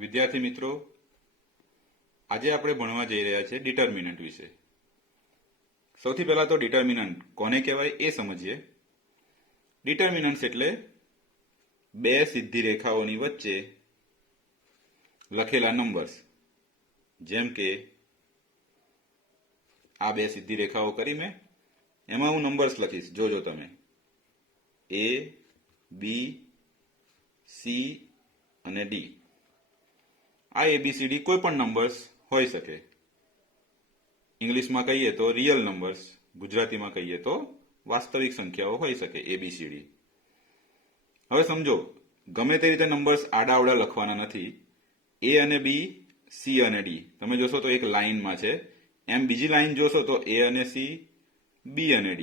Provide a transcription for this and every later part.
વિદ્યાર્થી મિત્રો, આજે આપણે ભણવા જઈ રહ્યા છીએ ડિટર્મિનન્ટ વિશે. સૌથી પહેલા તો ડિટર્મિનન્ટ કોને કહેવાય એ સમજીએ. ડિટર્મિનન્ટ્સ એટલે બે સીધી રેખાઓની વચ્ચે લખેલા નંબર્સ. જેમ કે આ બે સીધી રેખાઓ કરી મેં, એમાં હું નંબર્સ લખીશ, જોજો તમે. A, B, C અને D. આ ABCD કોઈ પણ નંબર્સ હોઈ શકે. ઇંગ્લિશમાં કહીએ તો રિયલ નંબર્સ, ગુજરાતીમાં કહીએ તો વાસ્તવિક સંખ્યાઓ હોઈ શકે ABCD. હવે સમજો, ગમે તે રીતે નંબર્સ આડાઅવળા લખવાના નથી. A અને B, C અને D તમે જોશો તો એક લાઈનમાં છે. એમ બીજી લાઈન જોશો તો A અને C, B અને D.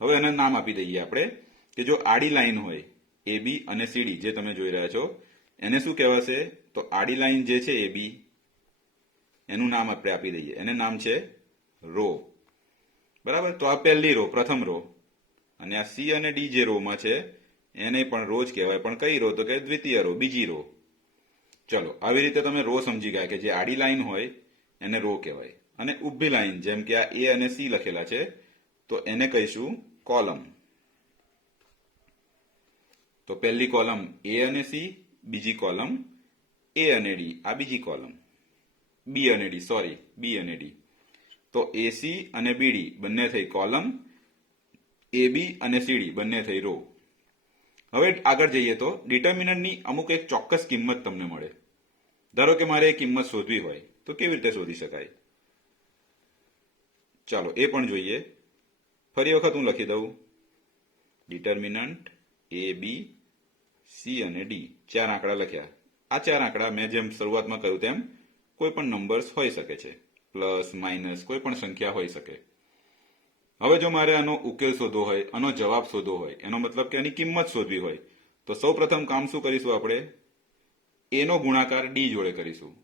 હવે એને નામ આપી દઈએ આપણે કે જો આડી લાઈન હોય AB અને CD જે તમે જોઈ રહ્યા છો, એને શું કહેવાશે? તો આડી લાઈન જે છે AB, એનું નામ આપણે આપી દઈએ. એને નામ છે રો. બરાબર? તો આ પહેલી રો, પ્રથમ રો. અને આ C અને D જે રોમાં છે એને પણ રો જ કહેવાય. પણ કઈ રો? તો કે દ્વિતીય રો, બીજી રો. ચલો, આવી રીતે તમે રો સમજી ગયા કે જે આડી લાઈન હોય એને રો કહેવાય. અને ઊભી લાઈન જેમ કે આ A અને C લખેલા છે તો એને કહીશું કોલમ. તો પહેલી કોલમ A અને C, બીજી કોલમ A અને D, આ બીજી કોલમ B અને D, સોરી B અને D. તો AC અને BD બંને થઈ કોલમ, AB અને CD બંને થઈ રો. હવે આગળ જઈએ તો ડિટર્મિનન્ટની અમુક એક ચોક્કસ કિંમત તમને મળે. ધારો કે મારે એ કિંમત શોધવી હોય તો કેવી રીતે શોધી શકાય? ચાલો એ પણ જોઈએ. ફરી વખત હું લખી દઉં. ડિટર્મિનન્ટ A, B, C અને D, ચાર આંકડા લખ્યા. આ ચાર આંકડા મેં જેમ શરૂઆતમાં કહ્યું તેમ કોઈ પણ નંબર્સ હોઈ શકે છે, પ્લસ માઇનસ કોઈ પણ સંખ્યા હોઈ શકે. હવે જો મારે આનો ઉકેલ શોધવો હોય, આનો જવાબ શોધવો હોય, એનો મતલબ કે આની કિંમત શોધવી હોય, તો સૌ પ્રથમ કામ શું કરીશું? આપણે A નો ગુણાકાર D જોડે કરીશું.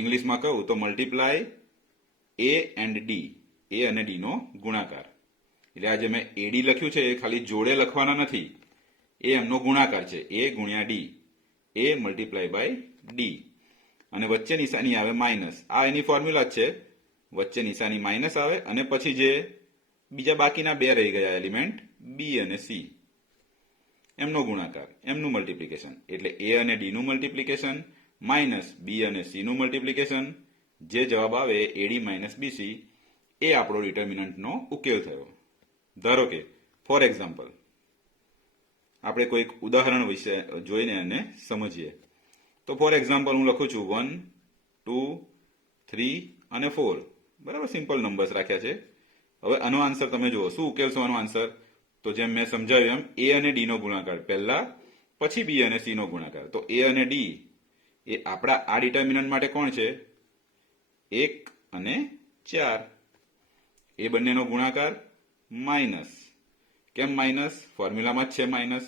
ઇંગ્લિશમાં કહું તો multiply A and D, A અને D નો ગુણાકાર. એટલે આ જે મેં AD લખ્યું છે એ ખાલી જોડે લખવાના નથી, એ એમનો ગુણાકાર છે. A ગુણ્યા D, A multiply by D. અને વચ્ચે નિશાની આવે માઇનસ. આ એની ફોર્મ્યુલા જ છે. વચ્ચે નિશાની માઇનસ આવે અને પછી જે બીજા બાકીના બે રહી ગયા એલિમેન્ટ B અને C, એમનો ગુણાકાર, એમનું મલ્ટીપ્લિકેશન. એટલે A અને D નું મલ્ટીપ્લિકેશન માઇનસ B અને C નું મલ્ટીપ્લિકેશન. જે જવાબ આવે AD માઇનસ BC, એ આપણો ડિટર્મિનન્ટનો ઉકેલ થયો. ધારો કે ફોર એક્ઝામ્પલ આપણે કોઈક ઉદાહરણ વિશે જોઈને એને સમજીએ. તો ફોર એક્ઝામ્પલ હું લખું છું 1, 2, 3 અને 4. બરાબર? સિમ્પલ નંબર્સ રાખ્યા છે. હવે આનો આન્સર તમે જુઓ. શું ઉકેલશો આનો આન્સર? તો જેમ મેં સમજાવ્યું એમ A અને D નો ગુણાકાર પહેલા, પછી B અને C નો ગુણાકાર. તો A અને D એ આપણા આ ડિટર્મિનન્ટ માટે કોણ છે? 1 અને 4. એ બંનેનો ગુણાકાર માઇનસ. કેમ માઇનસ? ફોર્મ્યુલામાં જ છે માઇનસ.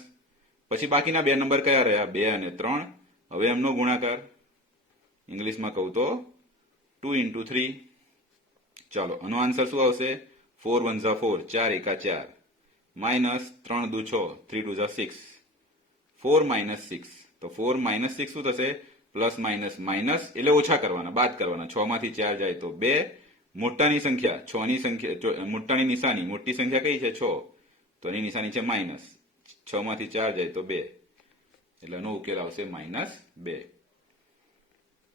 પછી બાકીના બે નંબર કયા રહ્યા? 2 અને 3. હવે એમનો ગુણાકાર, ઇંગ્લિશમાં કહું તો 2 into 3. ચાલો, આનો આન્સર શું આવશે? 4 1 ઝા 4, 4 એકા 4, માઇનસ 3 દુ 6, 3 2 ઝા 6, 4 માઇનસ 6. તો 4 માઇનસ 6 શું થશે? પ્લસ માઇનસ માઇનસ એટલે ઓછા કરવાના, બાદ કરવાના. 6 માંથી 4 જાય તો 2. મોટાની સંખ્યા 6 ની સંખ્યા, મોટાની નિશાની, મોટી સંખ્યા કઈ છે? 6. તો એની નિશાની છે માઇનસ. 6 માંથી 4 જાય તો 2. એટલે એનો ઉકેલ આવશે -2.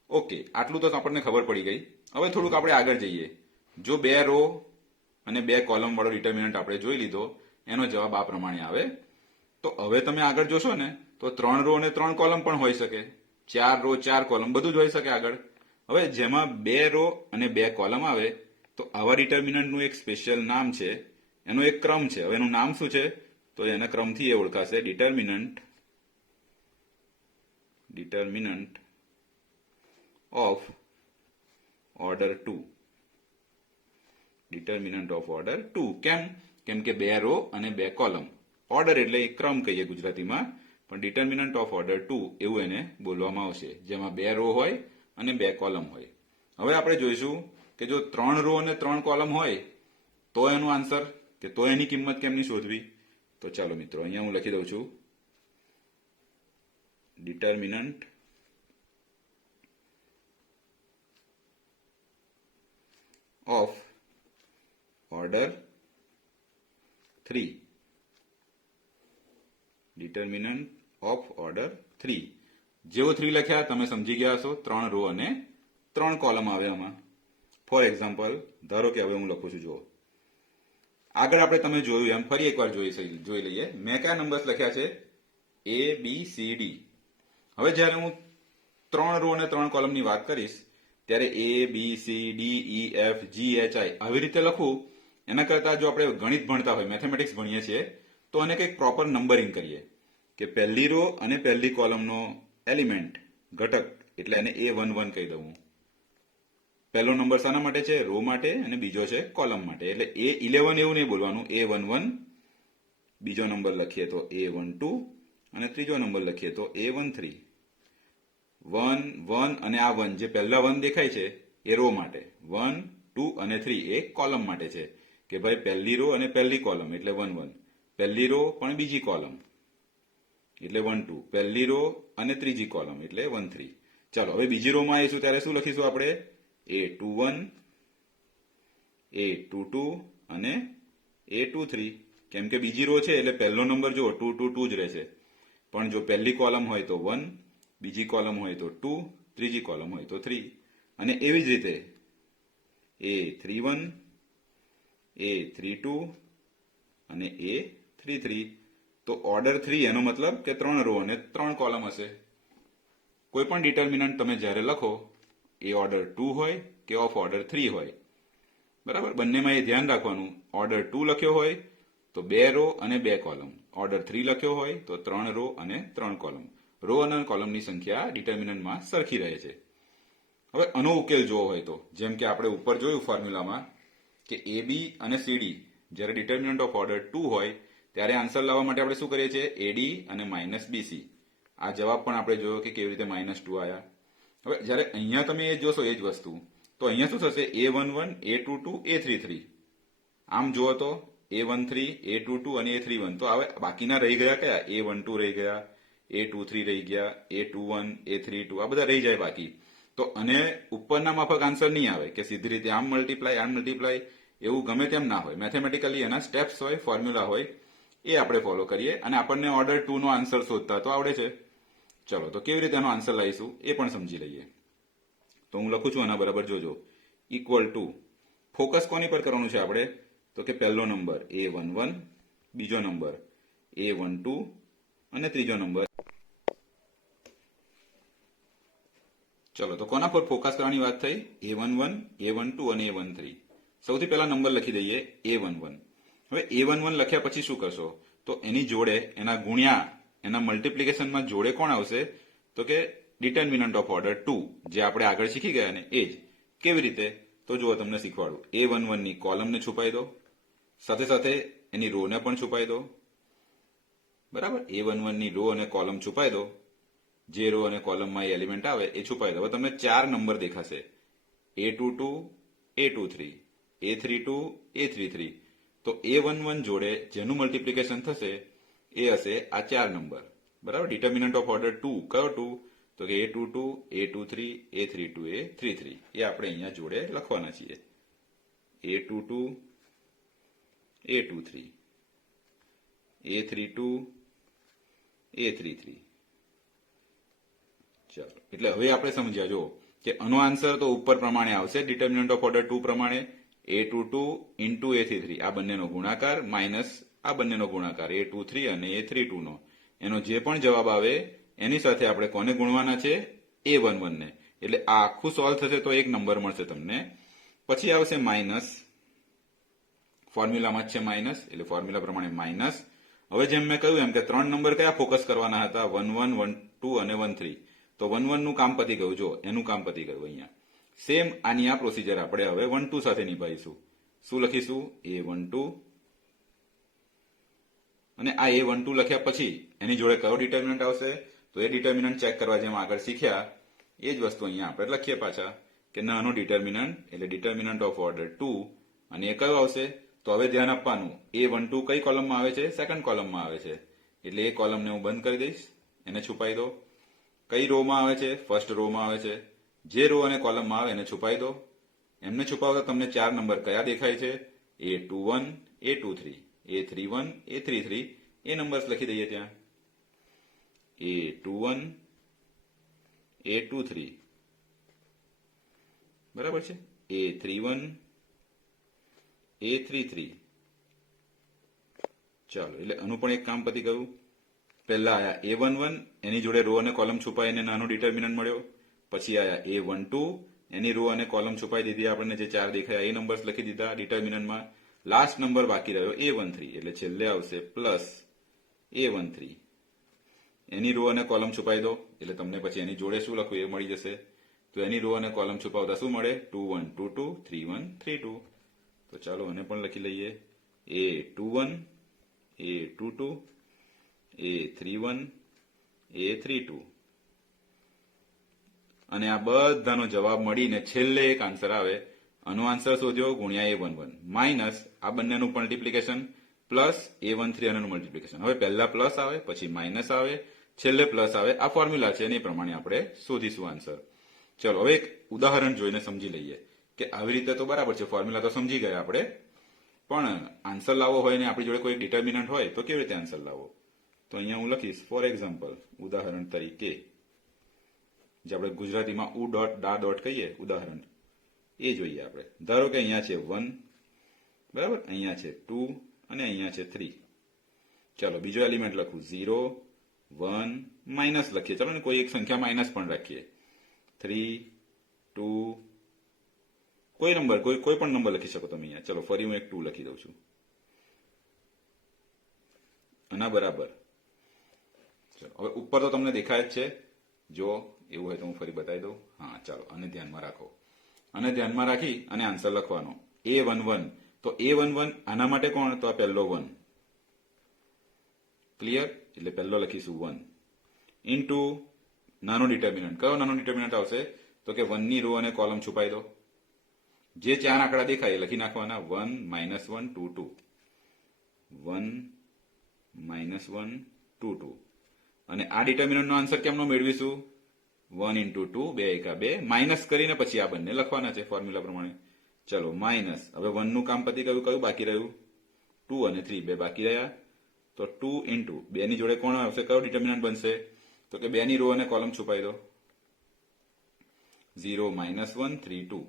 ઓકે, આટલું તો આપણને ખબર પડી ગઈ. હવે થોડુંક આપણે આગળ જઈએ. જો બે રો અને બે કોલમ વાળો ડિટર્મિનન્ટ આપણે જોઈ લીધો, એનો જવાબ આ પ્રમાણે આવે. તો હવે તમે આગળ જોશો ને તો 3 રો અને 3 કોલમ પણ હોઈ શકે, 4 રો 4 કોલમ બધું જ હોઈ શકે આગળ. હવે જેમાં 2 રો અને 2 કોલમ આવે તો આવા ડિટર્મિનન્ટનું એક સ્પેશિયલ નામ છે, એનો એક ક્રમ છે. હવે એનું નામ શું છે? તો એના ક્રમથી એ ઓળખાશે determinant of order 2. Determinant of order 2. કેમ કે 2 રો અને 2 કોલમ. ઓર્ડર એટલે ક્રમ કહીએ ગુજરાતીમાં, પણ ડિટર્મિનન્ટ ઓફ ઓર્ડર 2 એવું એને બોલવામાં આવશે, જેમાં 2 રો હોય અને 2 કોલમ હોય. હવે આપણે જોઈશું કે જો 3 રો અને 3 કોલમ હોય તો એનું આન્સર, કે તો એની કિંમત કેમની શોધવી? તો ચાલો મિત્રો, અહીંયા હું લખી દઉં છું. Determinant of order 3. Determinant of order 3. જેવો 3 લખ્યા તમે સમજી ગયા હશો, 3 રો અને 3 કોલમ આવે આમાં. ફોર એક્ઝામ્પલ, ધારો કે હવે હું લખું છું, જુઓ. આગળ આપણે તમે જોયું એમ ફરી એકવાર જોઈ લઈએ. મેં કયા નંબર્સ લખ્યા છે? A, B, C, D. હવે જ્યારે હું 3 રો અને 3 કોલમની વાત કરીશ ત્યારે A, B, C, D, E, F, G, H, I આવી રીતે લખું એના કરતા જો આપણે ગણિત ભણતા હોય, મેથેમેટિક્સ ભણીએ છીએ, તો આને કંઈક પ્રોપર નંબરિંગ કરીએ કે પહેલી રો અને પહેલી કોલમનો એલિમેન્ટ ઘટક એટલે એને A11 કહી દઉં. પહેલો નંબર શાના માટે છે? રો માટે, અને બીજો છે કોલમ માટે. એટલે A11 એવું નહીં બોલવાનું, A11. બીજો નંબર લખીએ તો A12 અને ત્રીજો નંબર લખીએ તો A13. 1, 1 અને આ 1 જે પહેલા 1 દેખાય છે એ રો માટે, 1, 2 અને 3 એ કોલમ માટે છે કે ભાઈ પહેલી રો અને પહેલી કોલમ એટલે 1, 1. પહેલી રો પણ બીજી કોલમ એટલે 1, 2. પહેલી રો અને ત્રીજી કોલમ એટલે 1, 3. ચાલો હવે બીજી રોમાં આવીશું ત્યારે શું લખીશું આપણે? A21, A22 અને A23. કેમ કે બીજી રો છે એટલે પહેલો નંબર જો 2, 2, 2 જ રહેશે. પણ જો પહેલી કોલમ હોય તો 1, બીજી કોલમ હોય તો 2, ત્રીજી કોલમ હોય તો 3. અને એવી જ રીતે A31, A32 અને A33. તો ઓર્ડર 3 એનો મતલબ કે 3 રો અને 3 કોલમ હશે. કોઈ પણ ડિટર્મિનન્ટ તમે જ્યારે લખો એ ઓર્ડર 2 હોય કે ઓફ ઓર્ડર 3 હોય, બરાબર? બંનેમાં એ ધ્યાન રાખવાનું. ઓર્ડર 2 લખ્યો હોય તો 2 રો અને 2 કોલમ. ઓર્ડર 3 લખ્યો હોય તો 3 રો અને 3 કોલમ. રો અને કોલમની સંખ્યા ડિટર્મિનન્ટમાં સરખી રહે છે. હવે આનો ઉકેલ જોવો હોય તો, જેમ કે આપણે ઉપર જોયું ફોર્મ્યુલામાં કે AB અને CD જ્યારે ડિટર્મિનન્ટ ઓફ ઓર્ડર 2 હોય ત્યારે આન્સર લાવવા માટે આપણે શું કરીએ છીએ? AD અને -BC. આ જવાબ પણ આપણે જોયો કે કેવી રીતે -2 આવ્યા. હવે જ્યારે અહીંયા તમે એ જોશો એ જ વસ્તુ, તો અહીંયા શું થશે? A11, A22, A33. આમ જુઓ તો A13, A22 અને A31. તો હવે બાકીના રહી ગયા કયા? A12 રહી ગયા, A23 રહી ગયા, A21, A32 આ બધા રહી જાય બાકી. તો અને ઉપરના માફક આન્સર નહીં આવે કે સીધી રીતે આમ મલ્ટીપ્લાય એવું ગમે તેમ ના હોય. મેથેમેટિકલી એના સ્ટેપ્સ હોય, ફોર્મ્યુલા હોય, એ આપણે ફોલો કરીએ અને આપણને ઓર્ડર 2 નો આન્સર શોધતા તો આવડે છે. ચલો તો કેવી રીતે એનો આન્સર લાવીશું એ પણ સમજી લઈએ. તો હું લખું છું આના બરાબર જોજો. ઇક્વલ ટુ, ફોકસ કોની પર કરવાનું છે આપણે? તો કે પહેલો નંબર A11, બીજો નંબર A12 અને ત્રીજો નંબર. ચલો તો કોના પર ફોકસ કરવાની વાત થઈ? A11, A12 અને A13. સૌથી પહેલા નંબર લખી દઈએ A11. હવે A11 લખ્યા પછી શું કરશો? તો એની જોડે એના ગુણ્યા એના મલ્ટીપ્લિકેશનમાં જોડે કોણ આવશે? તો કે ડિટર્મિનન્ટ ઓફ ઓર્ડર 2 જે આપણે આગળ શીખી ગયા ને એ જ. કેવી રીતે? તો જુઓ તમને શીખવાડું. A11 ની કોલમને છુપાઈ દો, સાથે સાથે એની રો ને પણ છુપાઈ દો. બરાબર? A11 ની રો અને કોલમ છુપાઈ દો. જે રો અને કોલમમાં એ એલિમેન્ટ આવે એ છુપાઈ દો. હવે તમને 4 નંબર દેખાશે. A22, A23, A32, A33. તો A11 જોડે જેનું મલ્ટીપ્લિકેશન થશે એ હશે આ 4 નંબર. બરાબર? ડિટર્મિનન્ટ ઓફ ઓર્ડર 2 કયો 2? તો કે A22, A23, A32, A33. એ આપણે અહીંયા જોડે લખવાના છીએ. A22, A23, A32, A33. ચાલો, એટલે હવે આપણે સમજ્યા જો કે આનો આન્સર તો ઉપર પ્રમાણે આવશે, ડિટર્મિનન્ટ ઓફ ઓર્ડર 2 પ્રમાણે. A22 ઇન્ટુ A33 આ બંનેનો ગુણાકાર માઇનસ આ બંનેનો ગુણાકાર A23 અને A32 નો. એનો જે પણ જવાબ આવે એની સાથે આપણે કોને ગુણવાના છે? A11 ને. એટલે આ આખું સોલ્વ થશે તો એક નંબર મળશે તમને. પછી આવશે માઇનસ. ફોર્મ્યુલામાં જ છે માઇનસ, એટલે ફોર્મ્યુલા પ્રમાણે માઇનસ. હવે જેમ મેં કહ્યું એમ કે 3 નંબર કયા ફોકસ કરવાના હતા? 1, 1, 1, 2 અને 1, 3. તો 1, 1 નું કામ પતી ગયું. જો એનું કામ પતી ગયું અહીંયા. સેમ આની આ પ્રોસિજર આપણે હવે 1, 2 સાથે નિભાવીશું. શું લખીશું? A12 અને આ A12 લખ્યા પછી એની જોડે કયો ડિટર્મિનન્ટ આવશે? તો એ ડિટર્મિનન્ટ ચેક કરવા જેમ આગળ શીખ્યા એ જ વસ્તુ અહીંયા આપણે લખીએ પાછા કે નાનો ડિટર્મિનન્ટ એટલે ડિટર્મિનન્ટ ઓફ ઓર્ડર 2 અને એ કયો આવશે? તો હવે ધ્યાન આપવાનું. A12 કઈ કોલમમાં આવે છે? સેકન્ડ કોલમમાં આવે છે. એટલે એ કોલમને હું બંધ કરી દઈશ, એને છુપાઈ દો. કઈ રોમાં આવે છે? ફર્સ્ટ રોમાં આવે છે. જે રો અને કોલમમાં આવે એને છુપાઈ દો. એમને છુપાવતા તમને 4 નંબર કયા દેખાય છે? A21, A23, A31, A33 એ નંબર્સ લખી દઈએ ત્યાં. A21, A23 બરાબર છે. A31, A33 ચાલો એટલે આનું પણ એક કામ પતી ગયું. પહેલા આયા A11 એની જોડે રો અને કોલમ છુપાઈને નાનો ડિટર્મિનન્ટ મળ્યો. પછી આયા A12 એની રો અને કોલમ છુપાઈ દીધી આપણને જે 4 દેખાયા એ નંબર્સ લખી દીધા ડિટર્મિનન્ટમાં. લાસ્ટ નંબર બાકી રહ્યો A13 એટલે છેલ્લે આવશે પ્લસ A13 એની રો અને કોલમ છુપાઈ દો એટલે તમને પછી એની જોડે શું લખવું એ મળી જશે. તો એની રો અને કોલમ છુપાવતા શું મળે? 21 22 31 32. તો ચાલો એને પણ લખી લઈએ. A21 A22 A31 A32 અને આ બધાનો જવાબ મળીને છેલ્લે એક આન્સર આવે. આનો આન્સર શોધ્યો ગુણ્યા A11 માઇનસ આ બંનેનું મલ્ટીપ્લિકેશન પ્લસ A13 આનું મલ્ટીપ્લિકેશન. હવે પહેલા પ્લસ આવે પછી માઇનસ આવે છેલ્લે પ્લસ આવે. આ ફોર્મ્યુલા છે એની પ્રમાણે આપણે શોધીશું આન્સર. ચલો હવે એક ઉદાહરણ જોઈને સમજી લઈએ કે આવી રીતે તો બરાબર છે, ફોર્મ્યુલા તો સમજી ગયા આપણે, પણ આન્સર લાવવો હોય ને આપણી જોડે કોઈ ડિટર્મિનન્ટ હોય તો કેવી રીતે આન્સર લાવવો? તો અહીંયા હું લખીશ ફોર એક્ઝામ્પલ, ઉદાહરણ તરીકે, જે આપણે ગુજરાતીમાં ઉ ડોટ ડા ડોટ કહીએ ઉદાહરણ, એ જોઈએ આપણે. ધારો કે અહીંયા છે 1 બરાબર, અહીંયા છે 2 અને અહીંયા છે 3. ચાલો બીજો એલિમેન્ટ લખું 0 1 માઇનસ લખીએ. ચાલો ને કોઈ એક સંખ્યા માઇનસ પણ રાખીએ. 3 2 કોઈ નંબર કોઈ પણ નંબર લખી શકો તમે અહીંયા. ચલો ફરી હું એક 2 લખી દઉં છું. આના બરાબર. ચલો હવે ઉપર તો તમને દેખાય જ છે. જો એવું હોય તો હું ફરી બતાવી દઉં. હા ચાલો આને ધ્યાનમાં રાખો. આને ધ્યાનમાં રાખી અને આન્સર લખવાનો A11. તો A11 આના માટે કોણ? તો આ પહેલો 1. ક્લિયર? એટલે પહેલો લખીશું 1 ઇન્ટુ નાનો ડિટર્મિનન્ટ. કયો નાનો ડિટર્મિનન્ટ આવશે? તો કે 1 ની રો અને કોલમ છુપાઈ દો. જે 4 આંકડા દેખાય એ લખી નાખવાના. 1 -1 2 2 1 -1 2 2 અને આ ડિટર્મિનન્ટનો આન્સર કેમનો મેળવીશું? 1 × 2 2 એકા 2 માઇનસ કરીને પછી આ બંને લખવાના છે ફોર્મ્યુલા પ્રમાણે. ચલો માઇનસ. હવે 1 નું કામ પતી ગયું. કયું બાકી રહ્યું? 2 અને 3 બે બાકી રહ્યા. તો 2 × 2 ની જોડે કોણ આવશે? કયો ડિટર્મિનન્ટ બનશે? તો કે 2 ની રો અને કોલમ છુપાઈ દો. 0 -1 3 2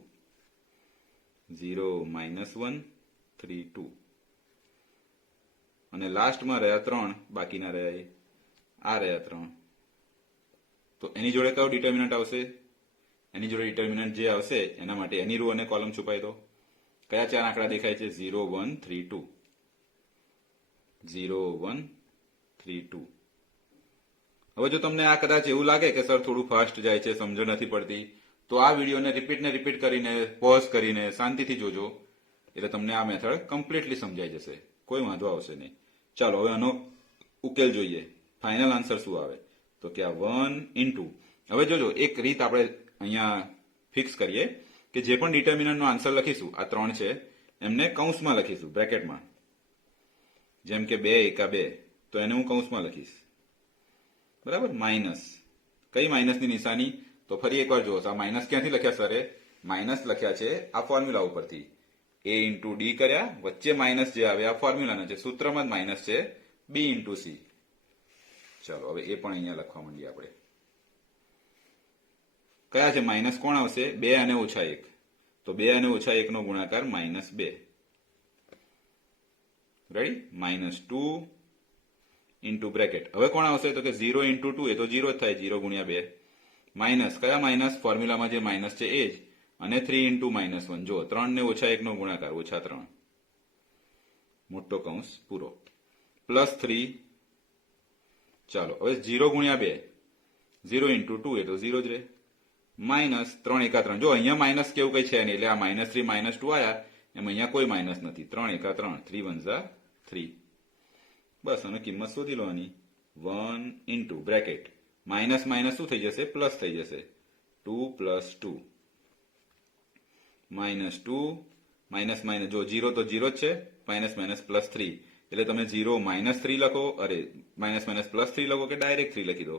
0 -1 3 2 અને લાસ્ટમાં રહ્યા 3 બાકીના રહ્યા આ રહ્યા 3. તો એની જોડે કયો ડિટર્મિનન્ટ આવશે? એની જોડે ડિટર્મિનન્ટ જે આવશે એના માટે એની રો અને કોલમ છુપાઈ દો. કયા 4 આંકડા દેખાય છે? 0 1 3 2 0 1 3 2. હવે જો તમને આ કદાચ એવું લાગે કે સર થોડું ફાસ્ટ જાય છે, સમજણ નથી પડતી, તો આ વિડીયોને રિપીટ કરીને પોઝ કરીને શાંતિથી જોજો એટલે તમને આ મેથડ કમ્પ્લીટલી સમજાઈ જશે. કોઈ વાંધો આવશે નહીં. ચાલો હવે આનો ઉકેલ જોઈએ. ફાઇનલ આન્સર શું આવે? તો કે આ 1 ઇન્ટુ, હવે જોજો એક રીત આપણે અહીંયા ફિક્સ કરીએ કે જે પણ ડિટર્મિનન્ટનો આન્સર લખીશું, આ 3 છે, એમને કૌંસમાં લખીશું, બ્રેકેટમાં. જેમ કે 2 એકા 2 તો એને હું કૌંસમાં લખીશ. બરાબર? માઇનસ. કઈ માઇનસની નિશાની? તો ફરી એકવાર જુઓ, આ માઇનસ ક્યાંથી લખ્યા સરે? માઇનસ લખ્યા છે આ ફોર્મ્યુલા ઉપરથી. A × D કર્યા, વચ્ચે માઇનસ જે આવે આ ફોર્મ્યુલાના છે, સૂત્રમાં જ માઇનસ છે, B × C. ચાલો હવે એ પણ અહીંયા લખવા માંડીએ આપણે. કયા છે માઇનસ? કોણ આવશે? 2 અને -1. તો 2 અને -1 નો ગુણાકાર -2. રેડી? -2 into bracket. હવે કોણ આવશે? તો કે 0 × 2 એ તો 0 જ થાય, 0 × 2. માઇનસ કયા માઇનસ? ફોર્મ્યુલામાં જે માઇનસ છે એ જ. અને 3 × -1. જો 3 ને -1 નો ગુણાકાર -3. મોટો કૌંસ પૂરો. +3. ચાલો હવે 0 × 2 0 × 2 એ તો 0 જ રહે. -3 એકા 3. જો અહીંયા માઇનસ કેવું કઈ છે નહીં એટલે આ -3 -2 આયા એમ અહીંયા કોઈ માઇનસ નથી. 3 એકા 3 3 1 3. બસ અને કિંમત શોધી લો આની. 1 ઇન્ટુ બ્રેકેટ માઇનસ માઇનસ શું થઈ જશે? પ્લસ થઈ જશે. 2 + 2 -2 માઇનસ માઇનસ, જો 0 તો 0 જ છે, માઇનસ માઇનસ +3 એટલે તમે 0 -3 લખો, અરે માઇનસ માઇનસ +3 લખો કે ડાયરેક્ટ 3 લખી દો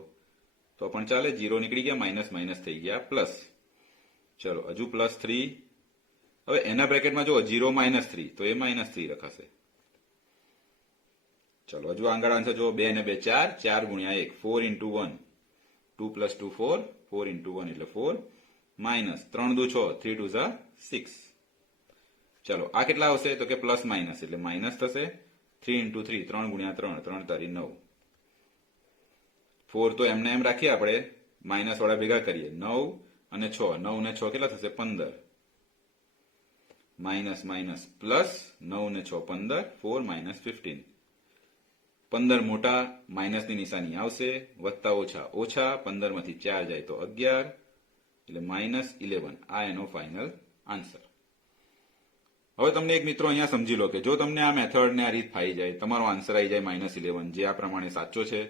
તો પણ ચાલે. 0 નીકળી ગયા, માઇનસ માઇનસ થઈ ગયા પ્લસ. ચલો હજુ +3 હવે એના બ્રેકેટમાં જુઓ 0 -3 તો એ -3 લખાશે. ચલો હજુ આગળ આન્સર જો 2 ને 2 4 4 ગુણ્યા 1 4 into 1 2 + 2 4 4 into 1 એટલે 4 માઇનસ 3 દુ 6 3 2 6. ચલો આ કેટલા આવશે તો કે પ્લસ માઇનસ એટલે માઇનસ થશે. 3 into 3 3 ગુણ્યા 3 3 તારી 9. 4 તો એમને એમ રાખીએ આપણે માઇનસ વાળા ભેગા કરીએ 9 અને 6 9 ને 6 કેટલા થશે 15 માઇનસ માઇનસ પ્લસ 9 ને 6 15 4 minus 15 15 મોટા માઇનસની નિશાની આવશે વત્તા ઓછા ઓછા 15 માંથી 4 જાય તો 11 એટલે -11 આ એનો ફાઇનલ આન્સર. હવે તમને એક મિત્રો અહીંયા સમજી લો કે જો તમને આ મેથડ ને આ રીત ફાઈ જાય તમારો આન્સર આવી જાય -11 જે આ પ્રમાણે સાચો છે